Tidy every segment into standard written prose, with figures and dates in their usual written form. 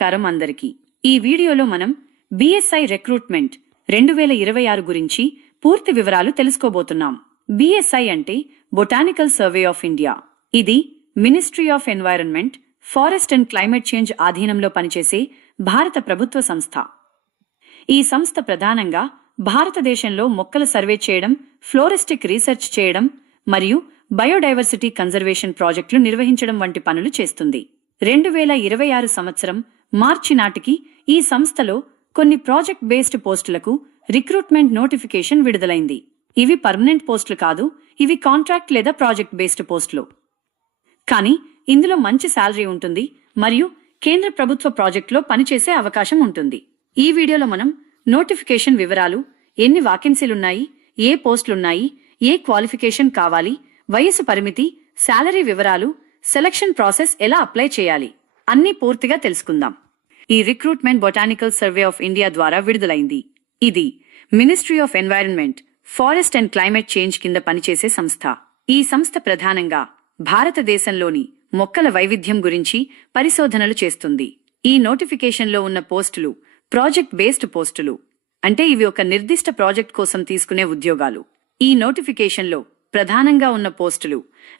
నమస్కారం అందరికీ. ఈ వీడియోలో మనం BSI రిక్రూట్మెంట్ 2026 గురించి పూర్తి వివరాలు తెలుసుకోబోతున్నాం. BSI అంటే బొటానికల్ సర్వే ఆఫ్ ఇండియా. ఇది ministry of environment, forest and climate change ఆధీనంలో పనిచేసే భారత ప్రభుత్వ సంస్థ. ఈ సంస్థ ప్రధానంగా భారతదేశంలో మొక్కల సర్వే చేయడం, ఫ్లోరిస్టిక్ రీసెర్చ్ చేయడం మరియు బయోడైవర్సిటీ కన్జర్వేషన్ ప్రాజెక్టులు నిర్వహించడం వంటి పనులు చేస్తుంది. 2026 సంవత్సరం మార్చి నాటికి ఈ సంస్థలో కొన్ని ప్రాజెక్ట్ బేస్డ్ పోస్టులకు రిక్రూట్మెంట్ నోటిఫికేషన్ విడుదలైంది. ఇవి పర్మనెంట్ పోస్టులు కాదు, ఇవి కాంట్రాక్ట్ లేదా ప్రాజెక్ట్ బేస్డ్ పోస్టులు. కానీ ఇందులో మంచి శాలరీ ఉంటుంది మరియు కేంద్ర ప్రభుత్వ ప్రాజెక్టులో పనిచేసే అవకాశం ఉంటుంది. ఈ వీడియోలో మనం నోటిఫికేషన్ వివరాలు, ఎన్ని వాకెన్సీలున్నాయి, ఏ పోస్టులున్నాయి, ఏ క్వాలిఫికేషన్ కావాలి, వయసు పరిమితి, శాలరీ వివరాలు, సెలక్షన్ ప్రాసెస్ ఎలా అప్లై చేయాలి అన్నీ పూర్తిగా తెలుసుకుందాం. ఈ recruitment botanical survey of India ద్వారా విడుదలైంది. ఇది ministry of environment, forest and climate change కింద పనిచేసే సంస్థ. ఈ సంస్థ ప్రధానంగా భారతదేశంలోని మొక్కల వైవిధ్యం గురించి పరిశోధనలు చేస్తుంది. ఈ నోటిఫికేషన్లో ఉన్న పోస్టులు ప్రాజెక్ట్ బేస్డ్ పోస్టులు, అంటే ఇవి ఒక నిర్దిష్ట ప్రాజెక్ట్ కోసం తీసుకునే ఉద్యోగాలు. ఈ నోటిఫికేషన్లో ప్రధానంగా ఉన్న పోస్టులు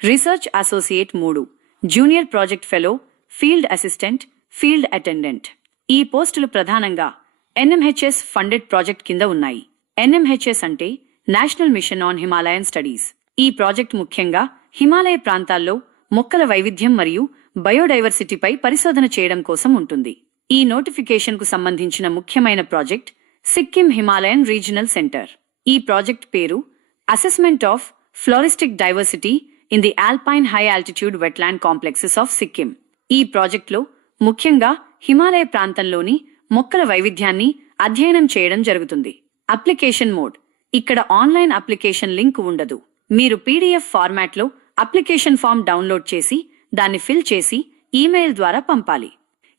research associate 3, junior project fellow, field assistant, field attendant. ఈ పోస్టులు ప్రధానంగా NMHS ఫండెడ్ ప్రాజెక్ట్ కింద ఉన్నాయి. NMHS అంటే national mission on Himalayan studies. ఈ ప్రాజెక్ట్ ముఖ్యంగా హిమాలయ ప్రాంతాల్లో మొక్కల వైవిధ్యం మరియు బయోడైవర్సిటీపై పరిశోధన చేయడం కోసం ఉంటుంది. ఈ నోటిఫికేషన్కు సంబంధించిన ముఖ్యమైన project Sikkim Himalayan regional centre. ఈ ప్రాజెక్ట్ పేరు assessment of floristic diversity in the alpine high altitude wetland complexes of Sikkim. ఈ ప్రాజెక్టులో ముఖ్యంగా హిమాలయ ప్రాంతంలోని మొక్కల వైవిధ్యాన్ని అధ్యయనం చేయడం జరుగుతుంది. Application mode. ఇక్కడ ఆన్లైన్ అప్లికేషన్ లింక్ ఉండదు. మీరు PDF ఫార్మాట్లో అప్లికేషన్ ఫామ్ డౌన్లోడ్ చేసి దాన్ని ఫిల్ చేసి ఈమెయిల్ ద్వారా పంపాలి.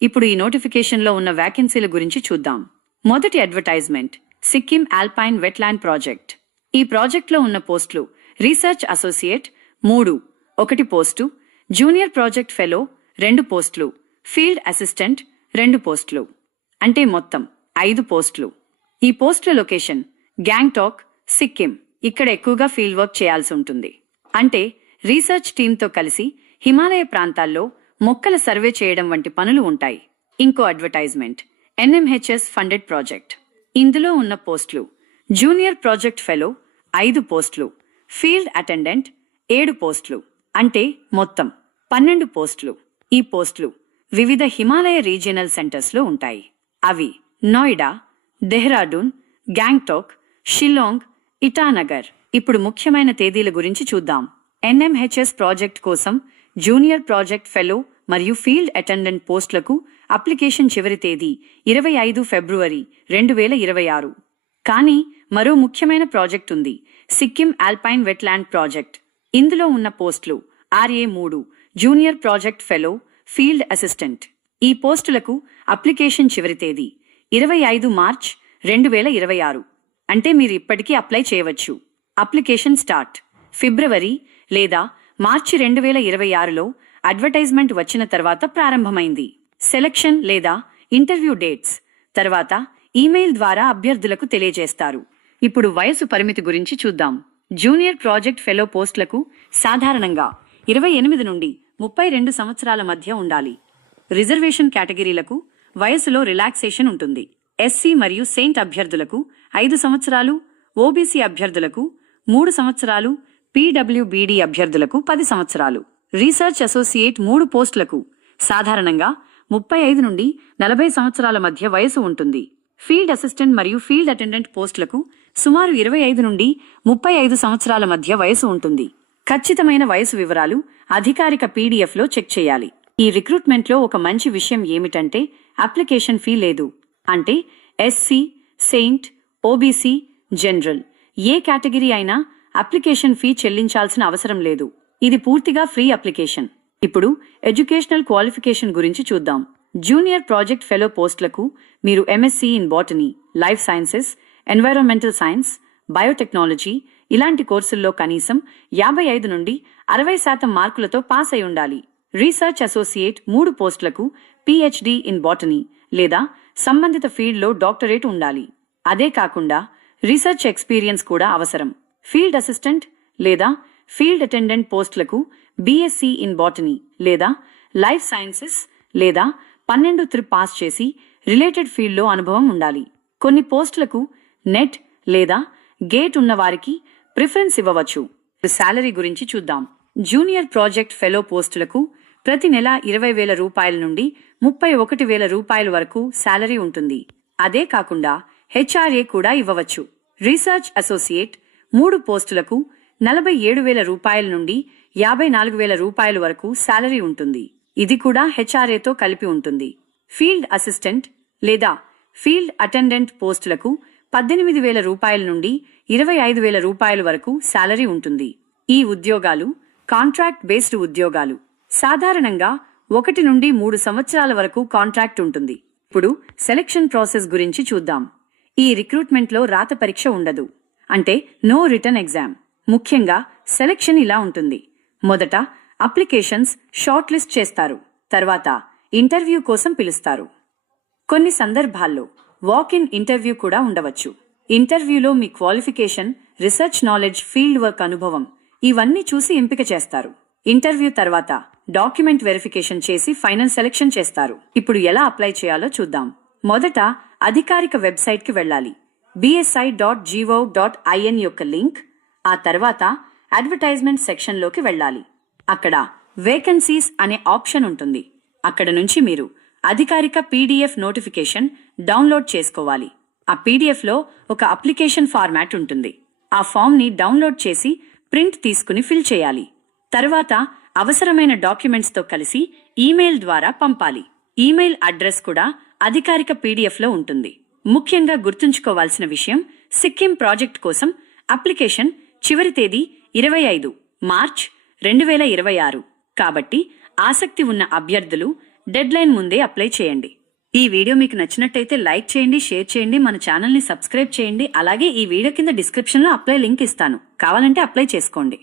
ఇప్పుడు ఈ నోటిఫికేషన్లో ఉన్న వ్యాకెన్సీల గురించి చూద్దాం. మొదటి advertisement Sikkim alpine wetland project. ఈ ప్రాజెక్టులో ఉన్న పోస్టులు research associate 3, 1 post, junior project fellow 2 పోస్టులు, ఫీల్డ్ అసిస్టెంట్ 2 పోస్టులు, అంటే మొత్తం 5 పోస్టులు. ఈ పోస్టుల లొకేషన్ గ్యాంగ్టాక్, సిక్కిం. ఇక్కడ ఎక్కువగా ఫీల్డ్ వర్క్ చేయాల్సి ఉంటుంది. అంటే రీసెర్చ్ టీంతో కలిసి హిమాలయ ప్రాంతాల్లో మొక్కల సర్వే చేయడం వంటి పనులు ఉంటాయి. ఇంకో అడ్వర్టైజ్మెంట్ NMHS ఫండెడ్ ప్రాజెక్ట్. ఇందులో ఉన్న పోస్టులు జూనియర్ ప్రాజెక్ట్ ఫెలో 5 పోస్టులు, ఫీల్డ్ అటెండెంట్ 7 పోస్టులు, అంటే మొత్తం 12 పోస్టులు. ఈ పోస్టులు వివిధ హిమాలయ రీజియనల్ సెంటర్స్లో ఉంటాయి. అవి నోయిడా, దెహ్రాడూన్, గ్యాంగ్టాక్, షిల్లాంగ్, ఇటానగర్. ఇప్పుడు ముఖ్యమైన తేదీల గురించి చూద్దాం. NMHS ప్రాజెక్ట్ కోసం జూనియర్ ప్రాజెక్ట్ ఫెలో మరియు ఫీల్డ్ అటెండెంట్ పోస్టులకు అప్లికేషన్ చివరి తేదీ 25 ఫిబ్రవరి 2026. కానీ మరో ముఖ్యమైన ప్రాజెక్ట్ ఉంది, సిక్కిం ఆల్పైన్ వెట్లాండ్ ప్రాజెక్ట్. ఇందులో ఉన్న పోస్టులు RA3, junior project fellow, field assistant. ఈ పోస్టులకు అప్లికేషన్ చివరి తేదీ 25 మార్చ్ 2026. అంటే మీరు ఇప్పటికీ అప్లై చేయవచ్చు. అప్లికేషన్ స్టార్ట్ ఫిబ్రవరి లేదా మార్చి 2026లో అడ్వర్టైజ్మెంట్ వచ్చిన తర్వాత ప్రారంభమైంది. సెలక్షన్ లేదా ఇంటర్వ్యూ డేట్స్ తర్వాత ఈమెయిల్ ద్వారా అభ్యర్థులకు తెలియజేస్తారు. ఇప్పుడు వయసు పరిమితి గురించి చూద్దాం. జూనియర్ ప్రాజెక్ట్ ఫెలో పోస్టులకు సాధారణంగా 28 నుండి 32 సంవత్సరాల మధ్య ఉండాలి. రిజర్వేషన్ కేటగిరీలకు వయసులో రిలాక్సేషన్ ఉంటుంది. SC మరియు సెయింట్ అభ్యర్థులకు 5 సంవత్సరాలు, OBC అభ్యర్థులకు 3 సంవత్సరాలు, PWBD అభ్యర్థులకు 10 సంవత్సరాలు. రీసెర్చ్ అసోసియేట్ 3 పోస్టులకు సాధారణంగా 35 నుండి 40 సంవత్సరాల మధ్య వయసు ఉంటుంది. ఫీల్డ్ అసిస్టెంట్ మరియు ఫీల్డ్ అటెండెంట్ పోస్టులకు సుమారు 25 నుండి 35 సంవత్సరాల మధ్య వయసు ఉంటుంది. ఖచ్చితమైన వయసు వివరాలు అధికారిక PDFలో చెక్ చేయాలి. ఈ రిక్రూట్మెంట్లో ఒక మంచి విషయం ఏమిటంటే అప్లికేషన్ ఫీ లేదు. అంటే SC, సెయింట్, OBC, జనరల్ ఏ కేటగిరీ అయినా అప్లికేషన్ ఫీ చెల్లించాల్సిన అవసరం లేదు. ఇది పూర్తిగా ఫ్రీ అప్లికేషన్. ఇప్పుడు ఎడ్యుకేషనల్ క్వాలిఫికేషన్ గురించి చూద్దాం. జూనియర్ ప్రాజెక్ట్ ఫెలో పోస్టులకు మీరు MSc in botany, life sciences, environmental science, biotechnology ఇలాంటి కోర్సుల్లో కనీసం 55 నుండి 60% మార్కులతో పాస్ అయి ఉండాలి. రీసెర్చ్ అసోసియేట్ 3 పోస్టులకు పిహెచ్డి ఇన్ బాటనీ లేదా సంబంధిత ఫీల్డ్లో డాక్టరేట్ ఉండాలి. అదే కాకుండా రీసెర్చ్ ఎక్స్పీరియన్స్ కూడా అవసరం. ఫీల్డ్ అసిస్టెంట్ లేదా ఫీల్డ్ అటెండెంట్ పోస్టులకు బీఎస్సీ ఇన్ బాటనీ లేదా లైఫ్ సైన్సెస్ లేదా 12 పాస్ చేసి రిలేటెడ్ ఫీల్డ్లో అనుభవం ఉండాలి. కొన్ని పోస్టులకు నెట్ లేదా గేట్ ఉన్నవారికి ప్రిఫరెన్స్ ఇవ్వవచ్చు. శాలరీ గురించి చూద్దాం. జూనియర్ ప్రాజెక్ట్ ఫెలో పోస్టులకు ప్రతి నెల 20,000 రూపాయల నుండి 31,000 రూపాయల వరకు శాలరీ ఉంటుంది. అదే కాకుండా హెచ్ఆర్ఏ కూడా ఇవ్వవచ్చు. రీసెర్చ్ అసోసియేట్ 3 పోస్టులకు 47,000 రూపాయల నుండి 54,000 రూపాయల వరకు శాలరీ ఉంటుంది. ఇది కూడా హెచ్ఆర్ఏతో కలిపి ఉంటుంది. ఫీల్డ్ అసిస్టెంట్ లేదా ఫీల్డ్ అటెండెంట్ పోస్టులకు 18,000 రూపాయల నుండి 25,000 రూపాయల వరకు శాలరీ ఉంటుంది. ఈ ఉద్యోగాలు కాంట్రాక్ట్ బేస్డ్ ఉద్యోగాలు. సాధారణంగా 1 నుండి 3 సంవత్సరాల వరకు కాంట్రాక్ట్ ఉంటుంది. ఇప్పుడు సెలక్షన్ ప్రాసెస్ గురించి చూద్దాం. ఈ రిక్రూట్మెంట్లో రాత పరీక్ష ఉండదు, అంటే నో రిటన్ ఎగ్జామ్. ముఖ్యంగా సెలక్షన్ ఇలా ఉంటుంది. మొదట అప్లికేషన్స్ షార్ట్ లిస్ట్ చేస్తారు, తర్వాత ఇంటర్వ్యూ కోసం పిలుస్తారు. కొన్ని సందర్భాల్లో వాక్ ఇన్ ఇంటర్వ్యూ కూడా ఉండవచ్చు. ఇంటర్వ్యూలో మీ qualification, research knowledge, field work అనుభవం ఇవన్నీ చూసి ఎంపిక చేస్తారు. ఇంటర్వ్యూ తర్వాత డాక్యుమెంట్ వెరిఫికేషన్ చేసి ఫైనల్ సెలెక్షన్ చేస్తారు. ఇప్పుడు ఎలా అప్లై చేయాలో చూద్దాం. మొదట అధికారిక వెబ్సైట్కి వెళ్ళాలి. bsi.gov.in యొక్క లింక్. ఆ తర్వాత అడ్వర్టైజ్మెంట్ సెక్షన్లోకి వెళ్ళాలి. అక్కడ వేకెన్సీస్ అనే ఆప్షన్ ఉంటుంది. అక్కడ నుంచి మీరు అధికారిక పీడీఎఫ్ నోటిఫికేషన్ డౌన్లోడ్ చేసుకోవాలి. ఆ పీడీఎఫ్లో ఒక అప్లికేషన్ ఫార్మాట్ ఉంటుంది. ఆ ఫామ్ని డౌన్లోడ్ చేసి ప్రింట్ తీసుకుని ఫిల్ చేయాలి. తర్వాత అవసరమైన డాక్యుమెంట్స్తో కలిసి ఈమెయిల్ ద్వారా పంపాలి. ఈమెయిల్ అడ్రస్ కూడా అధికారిక పీడీఎఫ్లో ఉంటుంది. ముఖ్యంగా గుర్తుంచుకోవాల్సిన విషయం, సిక్కిం ప్రాజెక్ట్ కోసం అప్లికేషన్ చివరి తేదీ 25 మార్చ్ 2026. కాబట్టి ఆసక్తి ఉన్న అభ్యర్థులు డెడ్లైన్ ముందే అప్లై చేయండి. ఈ వీడియో మీకు నచ్చినట్టయితే లైక్ చేయండి, షేర్ చేయండి, మన ఛానల్ని సబ్స్క్రైబ్ చేయండి. అలాగే ఈ వీడియో కింద డిస్క్రిప్షన్లో అప్లై లింక్ ఇస్తాను, కావాలంటే అప్లై చేసుకోండి.